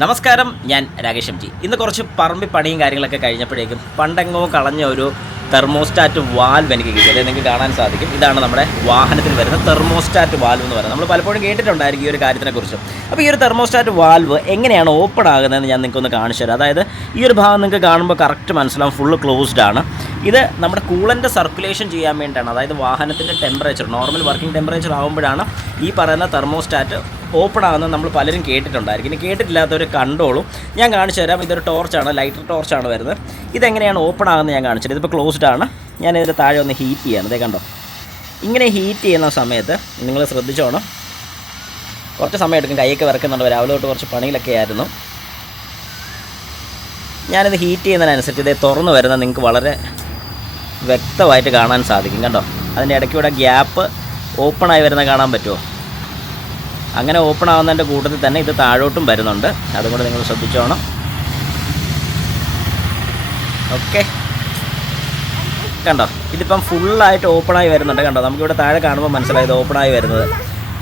നമസ്കാരം, ഞാൻ Rakesh M G. ഇന്ന് കുറച്ച് പറമ്പി പണിയും കാര്യങ്ങളൊക്കെ കഴിഞ്ഞപ്പോഴേക്കും പണ്ടെങ്ങോ കളഞ്ഞ ഒരു തെർമോസ്റ്റാറ്റ് വാൽവ് എനിക്ക് കിട്ടി. അതായത് നിങ്ങൾക്ക് കാണാൻ സാധിക്കും, ഇതാണ് നമ്മുടെ വാഹനത്തിൽ വരുന്ന തെർമോസ്റ്റാറ്റ് വാൽവ് എന്ന് പറയുന്നത്. നമ്മൾ പലപ്പോഴും കേട്ടിട്ടുണ്ടായിരിക്കും ഈ ഒരു കാര്യത്തിനെക്കുറിച്ച്. അപ്പോൾ ഈ ഒരു തെർമോസ്റ്റാറ്റ് വാൽവ് എങ്ങനെയാണ് ഓപ്പൺ ആകുന്നതെന്ന് ഞാൻ നിങ്ങൾക്കൊന്ന് കാണിച്ചു തരാം. അതായത് ഈ ഒരു ഭാഗം നിങ്ങൾക്ക് കാണുമ്പോൾ കറക്റ്റ് മനസ്സിലാവും, ഫുള്ള് ക്ലോസ്ഡ് ആണ്. ഇത് നമ്മുടെ കൂളൻ്റെ സർക്കുലേഷൻ ചെയ്യാൻ വേണ്ടിയിട്ടാണ്. അതായത് വാഹനത്തിൻ്റെ ടെമ്പറേച്ചർ, നോർമൽ വർക്കിംഗ് ടെമ്പറേച്ചർ ആകുമ്പോഴാണ് ഈ പറയുന്ന തെർമോസ്റ്റാറ്റ് ഓപ്പൺ ആകുന്നത് നമ്മൾ പലരും കേട്ടിട്ടുണ്ടായിരിക്കും. ഇനി കേട്ടിട്ടില്ലാത്തവർ കണ്ടോളും. ഞാൻ കാണിച്ചു തരാം. ഇതൊരു ടോർച്ചാണ്, ലൈറ്റർ ടോർച്ചാണ് വരുന്നത്. ഇതെങ്ങനെയാണ് ഓപ്പൺ ആകുന്നത് ഞാൻ കാണിച്ചു തരാം. ഇതിപ്പോൾ ക്ലോസ്ഡ് ആണ്. ഞാൻ ഇതിൻ്റെ താഴെ ഒന്ന് ഹീറ്റ് ചെയ്യാണ്. ഇതേ കണ്ടോ, ഇങ്ങനെ ഹീറ്റ് ചെയ്യുന്ന സമയത്ത് നിങ്ങൾ ശ്രദ്ധിച്ചോണം, കുറച്ച് സമയം എടുക്കും. കൈയൊക്കെ വിറക്കുന്നുണ്ട്, രാവിലെ തൊട്ട് കുറച്ച് പണിയിലൊക്കെ ആയിരുന്നു. ഞാനിത് ഹീറ്റ് ചെയ്യുന്നതിനനുസരിച്ച് ഇത് തുറന്ന് വരുന്നത് നിങ്ങൾക്ക് വളരെ വ്യക്തമായിട്ട് കാണാൻ സാധിക്കും. കണ്ടോ, അതിൻ്റെ ഇടയ്ക്കൂടെ ഗ്യാപ്പ് ഓപ്പണായി വരുന്നത് കാണാൻ പറ്റുമോ? അങ്ങനെ ഓപ്പൺ ആവുന്നതിൻ്റെ കൂട്ടത്തിൽ തന്നെ ഇത് താഴോട്ടും വരുന്നുണ്ട്. അതുകൊണ്ട് നിങ്ങൾ ശ്രദ്ധിച്ചോണം. ഓക്കെ, കണ്ടോ, ഇതിപ്പം ഫുള്ളായിട്ട് ഓപ്പണായി വരുന്നുണ്ട്. കണ്ടോ, നമുക്കിവിടെ താഴെ കാണുമ്പോൾ മനസ്സിലായത് ഓപ്പണായി വരുന്നത്.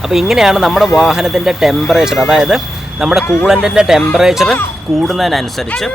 അപ്പോൾ ഇങ്ങനെയാണ് നമ്മുടെ വാഹനത്തിൻ്റെ ടെമ്പറേച്ചർ, അതായത് നമ്മുടെ കൂളൻറ്റിൻ്റെ ടെമ്പറേച്ചർ കൂടുന്നതിനനുസരിച്ച്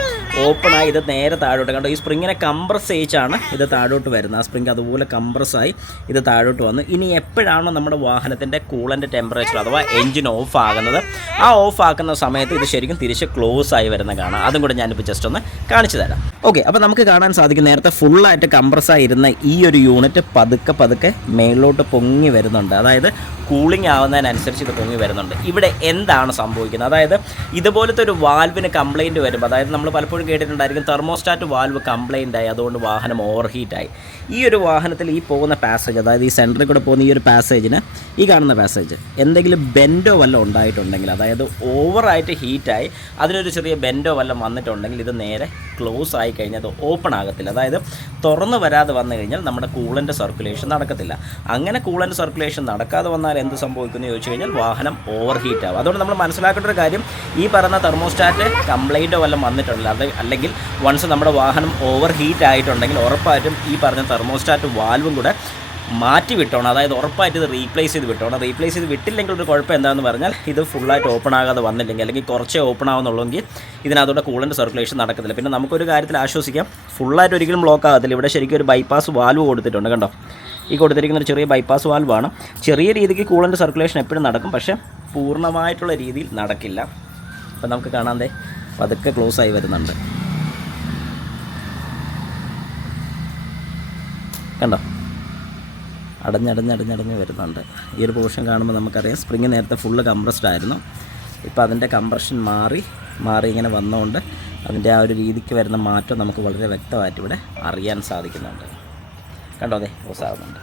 ഓപ്പണായി ഇത് നേരെ താഴോട്ട്. കണ്ടോ, ഈ സ്പ്രിങ്ങിനെ കംപ്രസ് ചെയ്യിച്ചാണ് ഇത് താഴോട്ട് വരുന്നത്. ആ സ്പ്രിങ് അതുപോലെ കംപ്രസ്സായി ഇത് താഴോട്ട് വന്നു. ഇനി എപ്പോഴാണോ നമ്മുടെ വാഹനത്തിൻ്റെ കൂളൻ്റെ ടെമ്പറേച്ചർ അഥവാ എൻജിൻ ഓഫ് ആകുന്നത്, ആ ഓഫ് ആക്കുന്ന സമയത്ത് ഇത് ശരിക്കും തിരിച്ച് ക്ലോസ് ആയി വരുന്ന കാണാം. അതും കൂടെ ഞാനിപ്പോൾ ജസ്റ്റ് ഒന്ന് കാണിച്ചു തരാം. ഓക്കെ, അപ്പോൾ നമുക്ക് കാണാൻ സാധിക്കും, നേരത്തെ ഫുള്ളായിട്ട് കംപ്രസ്സായിരുന്ന ഈ ഒരു യൂണിറ്റ് പതുക്കെ മേളിലോട്ട് പൊങ്ങി വരുന്നുണ്ട്. അതായത് കൂളിംഗ് ആവുന്നതിനനുസരിച്ച് ഇത് പൊങ്ങി വരുന്നുണ്ട്. ഇവിടെ എന്താണ് സംഭവിക്കുന്നത്? അതായത് ഇതുപോലത്തെ ഒരു വാൽവിന് കംപ്ലയിൻറ്റ് വരുമ്പോൾ, അതായത് നമ്മൾ പലപ്പോഴും കേട്ടിട്ടുണ്ടായിരിക്കും തെർമോസ്റ്റാറ്റ് വാൽവ് കംപ്ലയിൻ്റ് ആയി, അതുകൊണ്ട് വാഹനം ഓവർ ഹീറ്റായി. ഈ ഒരു വാഹനത്തിൽ ഈ പോകുന്ന പാസേജ്, അതായത് ഈ സെൻറ്ററിൽ കൂടെ പോകുന്ന ഈ ഒരു പാസേജിന്, ഈ കാണുന്ന പാസേജ് എന്തെങ്കിലും ബെൻഡോ വല്ലതും ഉണ്ടായിട്ടുണ്ടെങ്കിൽ, അതായത് ഓവറായിട്ട് ഹീറ്റായി അതിനൊരു ചെറിയ ബെൻഡോ വല്ലതും വന്നിട്ടുണ്ടെങ്കിൽ ഇത് നേരെ ക്ലോസ് ആയി കഴിഞ്ഞാൽ അത് ഓപ്പൺ ആകത്തില്ല. അതായത് തുറന്ന് വരാതെ വന്നു കഴിഞ്ഞാൽ നമ്മുടെ കൂളൻ്റെ സർക്കുലേഷൻ നടക്കത്തില്ല. അങ്ങനെ കൂളൻ്റെ സർക്കുലേഷൻ നടക്കാതെ വന്നാൽ എന്ത് സംഭവിക്കുമെന്ന് ചോദിച്ചു കഴിഞ്ഞാൽ വാഹനം ഓവർ ഹീറ്റ് ആവും. അതുകൊണ്ട് നമ്മൾ മനസ്സിലാക്കേണ്ട ഒരു കാര്യം, ഈ പറയുന്ന തെർമോസ്റ്റാറ്റ് കംപ്ലൈൻറ്റോ വല്ലതും വന്നിട്ടുണ്ടല്ലോ, അല്ലെങ്കിൽ വൺസ് നമ്മുടെ വാഹനം ഓവർ ഹീറ്റ് ആയിട്ടുണ്ടെങ്കിൽ ഉറപ്പായിട്ടും ഈ പറഞ്ഞ തെർമോസ്റ്റാറ്റ് വാൽവും കൂടെ മാറ്റി വിട്ടോണം. അതായത് ഉറപ്പായിട്ട് ഇത് റീപ്ലേസ് ചെയ്ത് വിട്ടോണം. റീപ്ലേസ് ചെയ്ത് വിട്ടില്ലെങ്കിൽ ഒരു കുഴപ്പം എന്താണെന്ന് പറഞ്ഞാൽ, ഇത് ഫുള്ളായിട്ട് ഓപ്പൺ ആകാതെ വന്നില്ലെങ്കിൽ, അല്ലെങ്കിൽ കുറച്ചേ ഓപ്പൺ ആവുന്നുള്ളെങ്കിൽ ഇതിനകത്തോടെ കൂളൻ്റെ സർക്കുലേഷൻ നടക്കത്തില്ല. പിന്നെ നമുക്കൊരു കാര്യത്തിൽ ആശ്വസിക്കാം, ഫുള്ളായിട്ട് ഒരിക്കലും ബ്ലോക്ക് ആകത്തില്ല. ഇവിടെ ശരിക്കും ഒരു ബൈപ്പാസ് വാൽവ് കൊടുത്തിട്ടുണ്ട്. കണ്ടോ, ഈ കൊടുത്തിരിക്കുന്ന ഒരു ചെറിയ ബൈപ്പാസ് വാൽവാണ്. ചെറിയ രീതിക്ക് കൂളൻ്റെ സർക്കുലേഷൻ എപ്പോഴും നടക്കും, പക്ഷേ പൂർണ്ണമായിട്ടുള്ള രീതിയിൽ നടക്കില്ല. അപ്പം നമുക്ക് കാണാൻ പതുക്കെ ക്ലോസ് ആയി വരുന്നുണ്ട്. കണ്ടോ, അടഞ്ഞ് വരുന്നുണ്ട്. ഈ ഒരു പോർഷൻ കാണുമ്പോൾ നമുക്കറിയാം സ്പ്രിങ് നേരത്തെ ഫുള്ള് കംപ്രസ്ഡ് ആയിരുന്നു. ഇപ്പോൾ അതിൻ്റെ കംപ്രഷൻ മാറി ഇങ്ങനെ വന്നുകൊണ്ട് അതിൻ്റെ ആ ഒരു രീതിക്ക് വരുന്ന മാറ്റം നമുക്ക് വളരെ വ്യക്തമായിട്ട് ഇവിടെ അറിയാൻ സാധിക്കുന്നുണ്ട്. കണ്ടോ, ക്ലോസ് ആകുന്നുണ്ട്.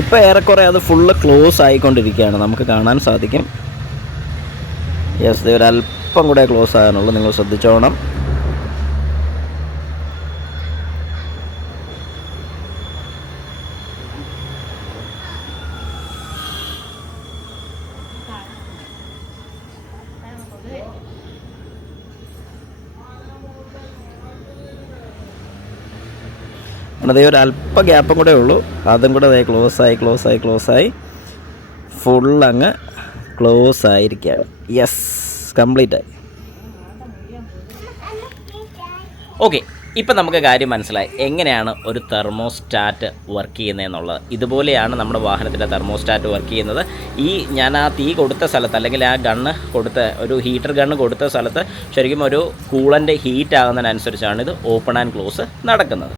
ഇപ്പോൾ ഏറെക്കുറെ അത് ഫുള്ള് ക്ലോസ് ആയിക്കൊണ്ടിരിക്കുകയാണ്, നമുക്ക് കാണാൻ സാധിക്കും. യെസ്, ഒരല്പം കൂടെ ക്ലോസ് ആകാനുള്ളൂ, നിങ്ങൾ ശ്രദ്ധിച്ചോണം. അതേ ഒരു അല്പ ഗ്യാപ്പും കൂടെ ഉള്ളൂ, അതും കൂടെ അതേ ക്ലോസ് ആയി ഫുൾ അങ്ങ് ക്ലോസ് ആയിരിക്കുകയാണ്. യെസ്, കംപ്ലീറ്റ് ആയി. ഓക്കെ, ഇപ്പം നമുക്ക് കാര്യം മനസ്സിലായി എങ്ങനെയാണ് ഒരു തെർമോസ്റ്റാറ്റ് വർക്ക് ചെയ്യുന്നതെന്നുള്ളത്. ഇതുപോലെയാണ് നമ്മുടെ വാഹനത്തിൻ്റെ തെർമോസ്റ്റാറ്റ് വർക്ക് ചെയ്യുന്നത്. ഞാൻ ആ തീ കൊടുത്ത സ്ഥലത്ത്, അല്ലെങ്കിൽ ആ ഗണ്ണ് കൊടുത്ത ഒരു ഹീറ്റർ ഗണ്ണ് കൊടുത്ത സ്ഥലത്ത് ശരിക്കും ഒരു കൂളൻ്റ് ഹീറ്റ് ആകുന്നതിനനുസരിച്ചാണ് ഇത് ഓപ്പൺ ആൻഡ് ക്ലോസ് നടക്കുന്നത്.